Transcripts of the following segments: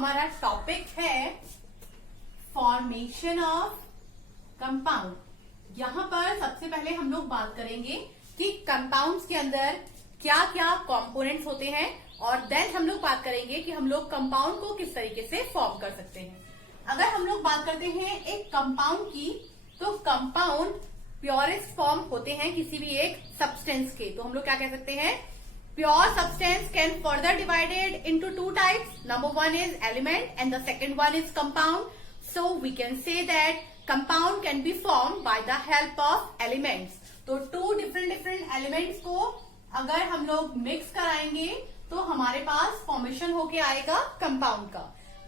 हमारा टॉपिक है formation of compound. यहाँ पर सबसे पहले हम लोग बात करेंगे कि कंपाउंड्स के अंदर क्या क्या कंपोनेंट्स होते हैं और देन हम लोग बात करेंगे कि हम लोग कंपाउंड को किस तरीके से फॉर्म कर सकते हैं। अगर हम लोग बात करते हैं एक कंपाउंड की, तो कंपाउंड प्योरेस्ट फॉर्म होते हैं किसी भी एक सब्सटेंस के। तो हम लोग क्या कह सकते हैं, pure substance can further divided into two types. Number one is element and the second one is compound. So we can say that compound can be form by the help of elements. तो two different elements को अगर हम लोग mix कराएंगे तो हमारे पास formation होके आएगा कंपाउंड का।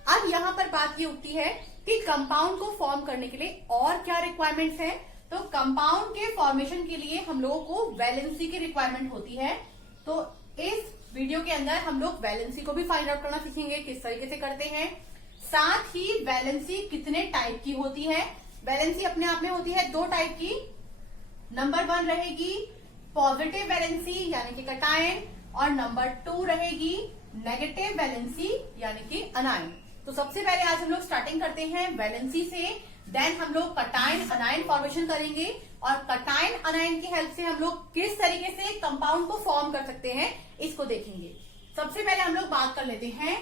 अब यहाँ पर बात ये उठती है कि कंपाउंड को फॉर्म करने के लिए और क्या रिक्वायरमेंट्स हैं। तो कंपाउंड के फॉर्मेशन के लिए हम लोगों को वैलेंसी की रिक्वायरमेंट होती है। तो इस वीडियो के अंदर हम लोग वैलेंसी को भी फाइंड आउट करना सीखेंगे, किस तरीके से करते हैं। साथ ही वैलेंसी कितने टाइप की होती है। वैलेंसी अपने आप में होती है दो टाइप की। नंबर वन रहेगी पॉजिटिव वैलेंसी यानी कि कटायन, और नंबर टू रहेगी नेगेटिव वैलेंसी यानी कि अनायन। तो सबसे पहले आज हम लोग स्टार्टिंग करते हैं वैलेंसी से, देन हम लोग कटायन अनायन फॉर्मेशन करेंगे और कटायन अनायन की हेल्प से हम लोग किस तरीके से कंपाउंड को फॉर्म कर सकते हैं इसको देखेंगे। सबसे पहले हम लोग बात कर लेते हैं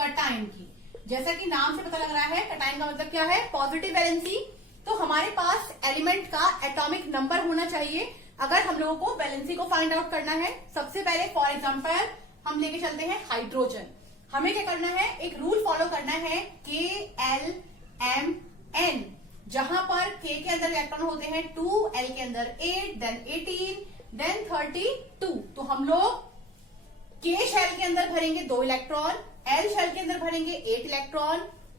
कटायन की। जैसा कि नाम से पता लग रहा है, कटायन का मतलब क्या है, पॉजिटिव वैलेंसी। तो हमारे पास एलिमेंट का एटॉमिक नंबर होना चाहिए अगर हम लोगों को वैलेंसी को फाइंड आउट करना है। सबसे पहले फॉर एग्जांपल हम लेके चलते हैं हाइड्रोजन। हमें क्या करना है, एक रूल फॉलो करना है KLMN, जहां पर K के अंदर इलेक्ट्रॉन होते हैं 2, L के अंदर 8, देन 18, देन 32। तो हम लोग K शेल के अंदर भरेंगे 2 इलेक्ट्रॉन, L शेल के अंदर भरेंगे 8 इलेक्ट्रॉन,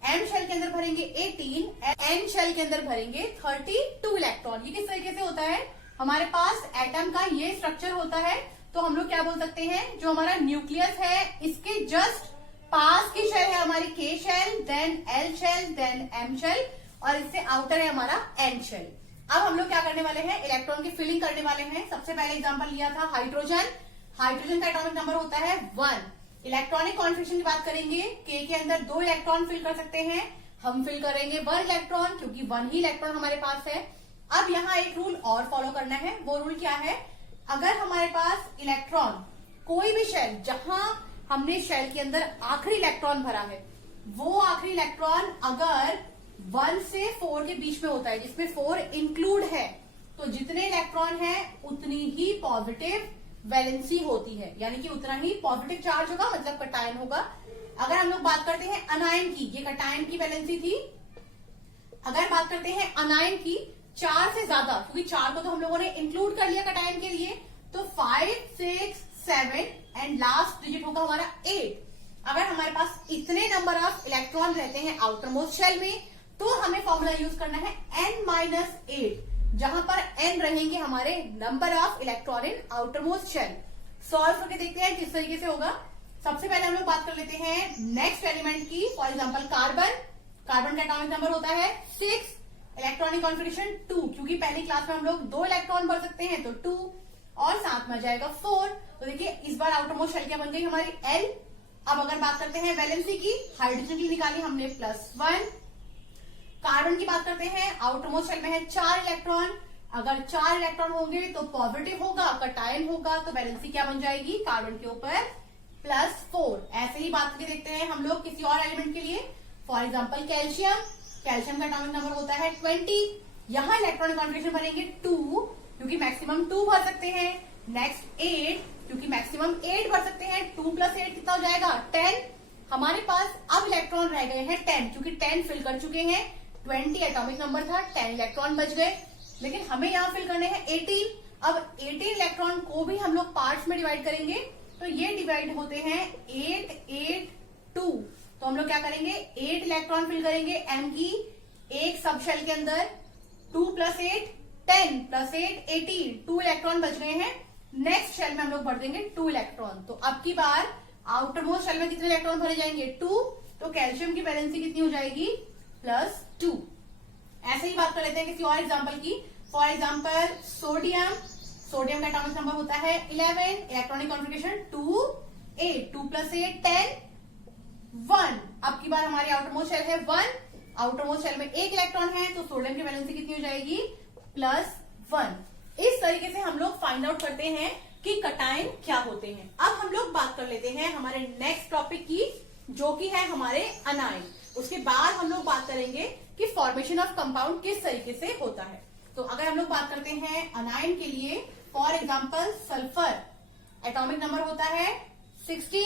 M शेल के अंदर भरेंगे 18, N शेल के अंदर भरेंगे 32 इलेक्ट्रॉन। ये किस तरीके से होता है, हमारे पास एटम का ये स्ट्रक्चर होता है। तो हम लोग क्या बोल सकते हैं, जो हमारा न्यूक्लियस है इसके जस्ट पास की शेल है हमारी K shell, then L shell, then M shell, और इससे आउटर है हमारा N शेल। अब हम लोग क्या करने वाले हैं, इलेक्ट्रॉन की फिलिंग करने वाले हैं। सबसे पहले एग्जांपल लिया था हाइड्रोजन। हाइड्रोजन का एटॉमिक नंबर होता है 1। इलेक्ट्रॉनिक कॉन्फिगरेशन की बात करेंगे, K के अंदर 2 इलेक्ट्रॉन फिल कर सकते हैं, हम फिल करेंगे 1 इलेक्ट्रॉन क्योंकि 1 ही इलेक्ट्रॉन हमारे पास है। अब यहाँ एक रूल और फॉलो करना है। वो रूल क्या है, अगर हमारे पास इलेक्ट्रॉन कोई भी शेल जहां हमने शेल के अंदर आखिरी इलेक्ट्रॉन भरा है, वो आखिरी इलेक्ट्रॉन अगर 1 से 4 के बीच में होता है जिसमें 4 इंक्लूड है, तो जितने इलेक्ट्रॉन है उतनी ही पॉजिटिव वैलेंसी होती है, यानी कि उतना ही पॉजिटिव चार्ज होगा, मतलब कटायन होगा। अगर हम लोग बात करते हैं अनायन की, ये कटायन की वैलेंसी थी। अगर बात करते हैं अनायन की, 4 से ज्यादा, क्योंकि 4 को तो हम लोगों ने इंक्लूड कर लिया कटायन के लिए, तो 5, 6, 7 एंड लास्ट डिजिट होगा हमारा 8। अगर हमारे पास इतने नंबर ऑफ इलेक्ट्रॉन रहते हैं आउटर मोस्ट शेल में, तो हमें फॉर्मूला यूज करना है N-8, जहां पर N रहेंगे हमारे number of electron in outermost shell. Solve करके देखते हैं किस तरीके से होगा। सबसे पहले हम लोग बात कर लेते हैं नेक्स्ट एलिमेंट की। For example carbon. कार्बन का एटॉमिक नंबर होता है 6, इलेक्ट्रॉनिक कॉन्फिगरेशन 2, क्योंकि पहली क्लास में हम लोग 2 इलेक्ट्रॉन भर सकते हैं तो 2, और साथ में आ जाएगा 4। तो देखिए इस बार आउटर मोस्ट शेल क्या बन गई हमारी L। अब अगर बात करते हैं वैलेंसी की, हाइड्रोजन की निकाली हमने +1। कार्बन की बात करते हैं, आउटर मोस्ट शेल में है 4 इलेक्ट्रॉन। अगर 4 इलेक्ट्रॉन होंगे तो पॉजिटिव होगा, कटायन होगा, तो वैलेंसी क्या बन जाएगी कार्बन के ऊपर +4। ऐसे ही बात करके देखते हैं हम लोग किसी और एलिमेंट के लिए। For example calcium. कैल्शियम का एटॉमिक नंबर होता है 20। यहाँ इलेक्ट्रॉनिक कॉन्फिगरेशन भरेंगे 2, क्योंकि मैक्सिमम 2 भर सकते हैं। नेक्स्ट 8, क्योंकि मैक्सिमम 8 भर सकते हैं। 2 + 8 कितना हो जाएगा 10। हमारे पास अब इलेक्ट्रॉन रह गए हैं 10, क्योंकि 10 फिल कर चुके हैं। 20 एटॉमिक नंबर था, 10 इलेक्ट्रॉन बच गए, लेकिन हमें यहाँ फिल करने हैं 18। अब 18 इलेक्ट्रॉन को भी हम लोग पार्ट्स में डिवाइड करेंगे, तो ये डिवाइड होते हैं 8, 8, 2। तो हम लोग क्या करेंगे, 8 इलेक्ट्रॉन फिल करेंगे M की एक सब शेल के अंदर। 2 + 8 10 + 8 18, 2 इलेक्ट्रॉन बच गए हैं। नेक्स्ट शेल में हम लोग भर देंगे 2 इलेक्ट्रॉन। तो अब की बार आउटर मोस्ट शेल में कितने इलेक्ट्रॉन भरे जाएंगे 2। तो कैल्शियम की वैलेंसी कितनी हो जाएगी +2। ऐसे ही बात कर लेते हैं किसी और एग्जाम्पल की। For example sodium. सोडियम का एटॉमिक नंबर होता है 11, इलेक्ट्रॉनिक कॉन्फिगरेशन 2, 8, 2 + 8 10, 1। अब की बार हमारी आउटर मोस्ट शेल है 1, आउटर मोस्ट शेल में एक इलेक्ट्रॉन है, तो सोडियम की वैलेंसी कितनी हो जाएगी? +1। इस तरीके से हम लोग फाइंड आउट करते हैं कि कटायन क्या होते हैं। अब हम लोग बात कर लेते हैं हमारे नेक्स्ट टॉपिक की, जो कि है हमारे अनायन। उसके बाद हम लोग बात करेंगे कि फॉर्मेशन ऑफ कंपाउंड किस तरीके से होता है। तो अगर हम लोग बात करते हैं अनायन के लिए, for example sulphur, atomic number होता है 16।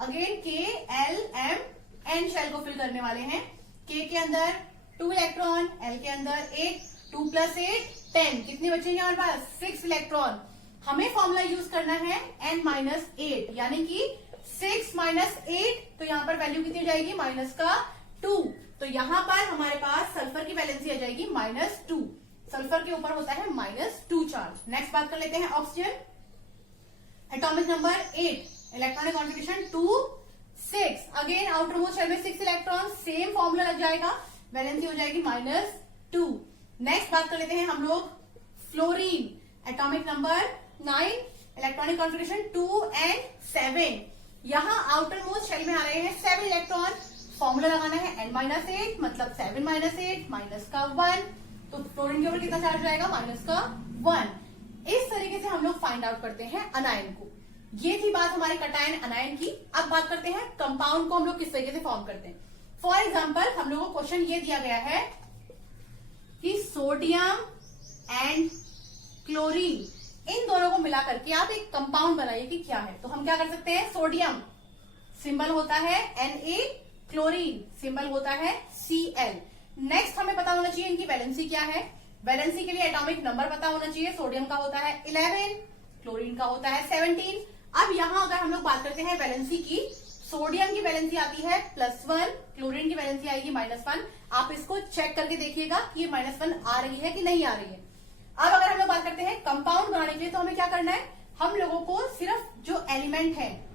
Again K, L, M, N shell को फिल करने वाले हैं। K के अंदर 2 इलेक्ट्रॉन, L के अंदर 8, 2 + 8 10। कितने बचेंगे हमारे पास? 6 इलेक्ट्रॉन। हमें फॉर्मूला यूज करना है N-8, यानी कि 6 - 8, तो यहां पर वैल्यू कितनी हो जाएगी? -2। तो यहां पर हमारे पास सल्फर की वैलेंसी आ जाएगी -2। सल्फर के ऊपर होता है -2 चार्ज। नेक्स्ट बात कर लेते हैं oxygen, atomic number 8, electronic configuration 2, 6। Again outermost shell में 6 इलेक्ट्रॉन, सेम फॉर्मूला लग जाएगा, वैलेंसी हो जाएगी -2। नेक्स्ट बात कर लेते हैं हम लोग fluorine, atomic number 9, electronic configuration 2 and 7। यहां आउटर मोस्ट शेल में आ रहे हैं 7 इलेक्ट्रॉन, फॉर्मूला लगाना है N-8, मतलब 7 - 8 -1। तो फ्लोरीन के ऊपर कितना चार्ज रहेगा? -1। इस तरीके से हम लोग फाइंड आउट करते हैं अनायन को। ये थी बात हमारे कटायन अनायन की। अब बात करते हैं कंपाउंड को हम लोग किस तरीके से फॉर्म करते हैं। फॉर एग्जाम्पल हम लोगों को क्वेश्चन ये दिया गया है कि सोडियम एंड क्लोरीन, इन दोनों को मिला करके आप एक कंपाउंड बनाइए कि क्या है। तो हम क्या कर सकते हैं? सोडियम सिंबल होता है Na, क्लोरीन सिंबल होता है Cl। नेक्स्ट हमें पता होना चाहिए इनकी वैलेंसी क्या है। वैलेंसी के लिए एटॉमिक नंबर पता होना चाहिए। सोडियम का होता है 11, क्लोरीन का होता है 17। अब यहां अगर हम लोग बात करते हैं वैलेंसी की, सोडियम की वैलेंसी आती है +1, क्लोरीन की वैलेंसी आएगी -1। आप इसको चेक करके देखिएगा कि ये -1 आ रही है कि नहीं आ रही है। अब अगर हम लोग बात करते हैं कंपाउंड बनाने के लिए, तो हमें क्या करना है? हम लोगों को सिर्फ जो एलिमेंट है,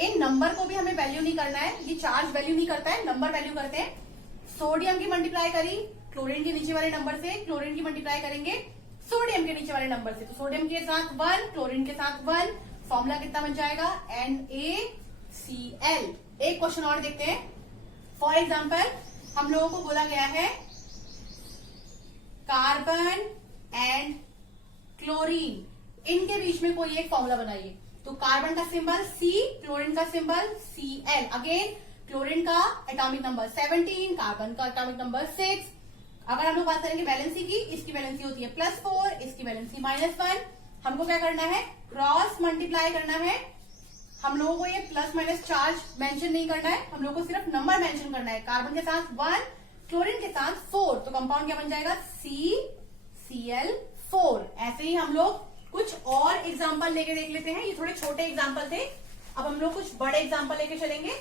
इन नंबर को भी हमें वैल्यू नहीं करना है। ये चार्ज वैल्यू नहीं करता है, नंबर वैल्यू करते हैं। सोडियम की मल्टीप्लाई करी क्लोरीन के नीचे वाले नंबर से, क्लोरीन की मल्टीप्लाई करेंगे सोडियम के नीचे वाले नंबर से। तो सोडियम के साथ 1, क्लोरीन के साथ 1, फॉर्मूला कितना बन जाएगा? NaCl। एक क्वेश्चन और देखते हैं। फॉर एग्जाम्पल हम लोगों को बोला गया है कार्बन एंड क्लोरीन, इनके बीच में कोई एक फॉर्मूला बनाइए। तो कार्बन का सिंबल C, क्लोरीन का सिंबल Cl। अगेन क्लोरीन का एटॉमिक नंबर 17, कार्बन का एटॉमिक नंबर 6। अगर हम लोग बात करेंगे वैलेंसी की, इसकी वैलेंसी होती है +4, इसकी वैलेंसी -1। हमको क्या करना है? क्रॉस मल्टीप्लाई करना है। हम लोगों को ये +- चार्ज मेंशन नहीं करना है, हम लोग को सिर्फ नंबर मेंशन करना है। कार्बन के साथ 1, क्लोरीन के साथ 4, तो कंपाउंड क्या बन जाएगा? CCl4। ऐसे ही हम लोग कुछ और एग्जाम्पल लेके देख लेते हैं। ये थोड़े छोटे एग्जाम्पल थे, अब हम लोग कुछ बड़े एग्जाम्पल लेके चलेंगे।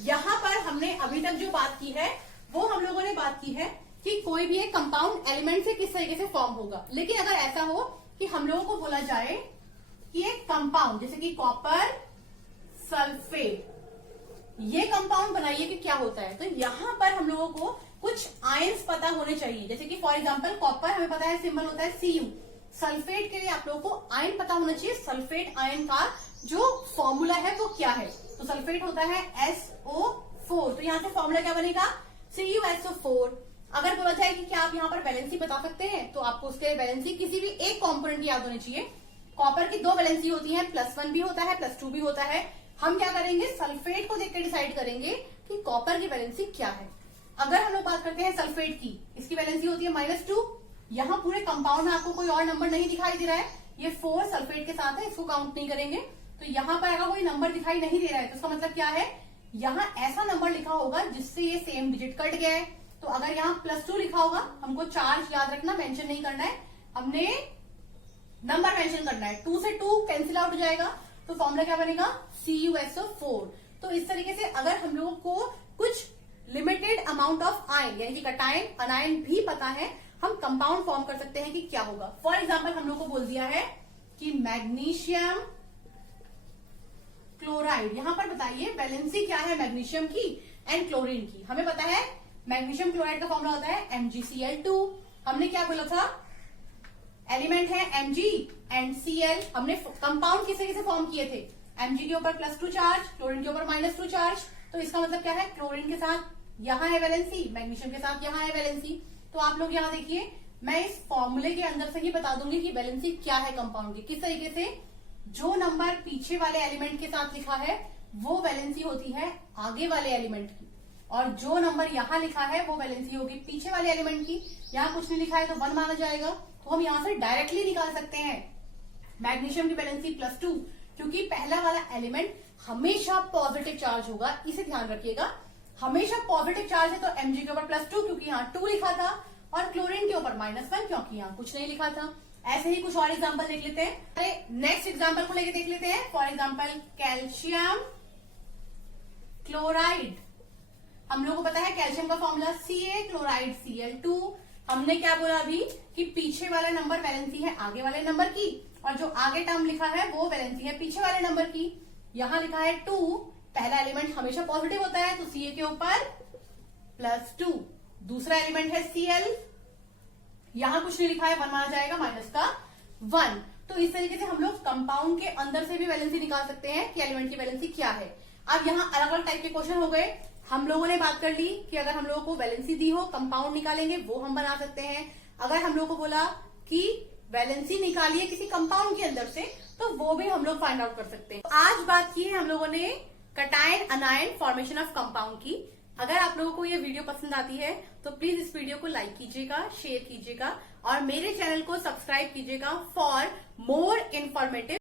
यहां पर हमने अभी तक जो बात की है, वो हम लोगों ने बात की है कि कोई भी एक कंपाउंड एलिमेंट से किस तरीके से फॉर्म होगा। लेकिन अगर ऐसा हो कि हम लोगों को बोला जाए कि एक कंपाउंड जैसे कि कॉपर सल्फेट, ये कंपाउंड बनाइए कि क्या होता है, तो यहां पर हम लोगों को कुछ आयंस पता होने चाहिए। जैसे कि फॉर एग्जांपल कॉपर हमें पता है सिंबल होता है Cu। सल्फेट के लिए आप लोगों को आयन पता होना चाहिए, सल्फेट आयन का जो फॉर्मूला है वो क्या है। तो सल्फेट होता है SO4, तो यहां से फॉर्मूला क्या बनेगा? CuSO4। अगर बोला जाए कि क्या आप यहाँ पर वैलेंसी बता सकते हैं, तो आपको उसके वैलेंसी किसी भी एक कॉम्पोनेंट याद होनी चाहिए। कॉपर की 2 वैलेंसी होती है, +1 भी होता है, +2 भी होता है। हम क्या करेंगे? सल्फेट को देख के डिसाइड करेंगे कि कॉपर की वैलेंसी क्या है। अगर हम लोग बात करते हैं सल्फेट की, इसकी वैलेंसी होती है -2। यहाँ पूरे कंपाउंड में आपको कोई और नंबर नहीं दिखाई दे रहा है, ये 4 सल्फेट के साथ है, इसको काउंट नहीं करेंगे। तो यहाँ पर अगर कोई नंबर दिखाई नहीं दे रहा है, तो उसका मतलब क्या है? यहाँ ऐसा नंबर लिखा होगा जिससे ये सेम डिजिट कट गया है। तो अगर यहाँ +2 लिखा होगा, हमको चार्ज याद रखना, मेंशन नहीं करना है, हमने नंबर मेंशन करना है। 2 से 2 कैंसिल आउट हो जाएगा, तो फॉर्मूला क्या बनेगा? CuSO4। तो इस तरीके से अगर हम लोगों को कुछ लिमिटेड अमाउंट ऑफ आयन यानी कि कटायन अनायन भी पता है, हम कंपाउंड फॉर्म कर सकते हैं कि क्या होगा। फॉर एग्जाम्पल हम लोग को बोल दिया है कि मैग्नीशियम क्लोराइड, यहां पर बताइए वैलेंसी क्या है मैग्नीशियम की एंड क्लोरीन की। हमें पता है मैग्नीशियम क्लोराइड का फॉर्मूला होता है MgCl2। हमने क्या बोला था? एलिमेंट है Mg एंड Cl। हमने कंपाउंड किस तरीके से फॉर्म किए थे? Mg के ऊपर +2 चार्ज, क्लोरीन के ऊपर -2 चार्ज। तो इसका मतलब क्या है, क्लोरीन के साथ यहाँ है वैलेंसी, मैग्नीशियम के साथ यहाँ है वैलेंसी। तो आप लोग यहाँ देखिए, मैं इस फॉर्मूले के अंदर से ही बता दूंगी कि वैलेंसी क्या है कंपाउंड की। किस तरीके से, जो नंबर पीछे वाले एलिमेंट के साथ लिखा है वो वैलेंसी होती है आगे वाले एलिमेंट की, और जो नंबर यहाँ लिखा है वो वैलेंसी होगी पीछे वाले एलिमेंट की। यहाँ कुछ नहीं लिखा है तो 1 माना जाएगा। तो हम यहाँ से डायरेक्टली निकाल सकते हैं मैग्नीशियम की वैलेंसी +2, क्योंकि पहला वाला एलिमेंट हमेशा पॉजिटिव चार्ज होगा, इसे ध्यान रखिएगा। हमेशा पॉजिटिव चार्ज है तो Mg के ऊपर +2 क्योंकि यहाँ 2 लिखा था, और क्लोरीन के ऊपर -1 क्योंकि यहाँ कुछ नहीं लिखा था। ऐसे ही कुछ और एग्जाम्पल देख लेते हैं। अरे नेक्स्ट एग्जाम्पल को लेके देख लेते हैं। For example calcium chloride. हम लोग को पता है कैल्शियम का फॉर्मूला Ca क्लोराइड Cl2। हमने क्या बोला अभी कि पीछे वाला नंबर वैलेंसी है आगे वाले नंबर की, और जो आगे टर्म लिखा है वो वैलेंसी है पीछे वाले नंबर की। यहाँ लिखा है 2, पहला एलिमेंट हमेशा पॉजिटिव होता है तो Ca के ऊपर +2, दूसरा एलिमेंट है Cl, यहां कुछ नहीं लिखा है, 1 माना जाएगा, -1। तो इस तरीके से हम लोग कंपाउंड के अंदर से भी वैलेंसी निकाल सकते हैं कि एलिमेंट की वैलेंसी क्या है। अब यहाँ अलग अलग टाइप के क्वेश्चन हो गए। हम लोगों ने बात कर ली कि अगर हम लोगों को वैलेंसी दी हो, कंपाउंड निकालेंगे, वो हम बना सकते हैं। अगर हम लोगों को बोला कि वैलेंसी निकालिए किसी कंपाउंड के अंदर से, तो वो भी हम लोग फाइंड आउट कर सकते हैं। आज बात की है हम लोगों ने कटायन अनायन फॉर्मेशन ऑफ कंपाउंड की। अगर आप लोगों को ये वीडियो पसंद आती है तो प्लीज इस वीडियो को लाइक कीजिएगा, शेयर कीजिएगा और मेरे चैनल को सब्सक्राइब कीजिएगा फॉर मोर इन्फॉर्मेटिव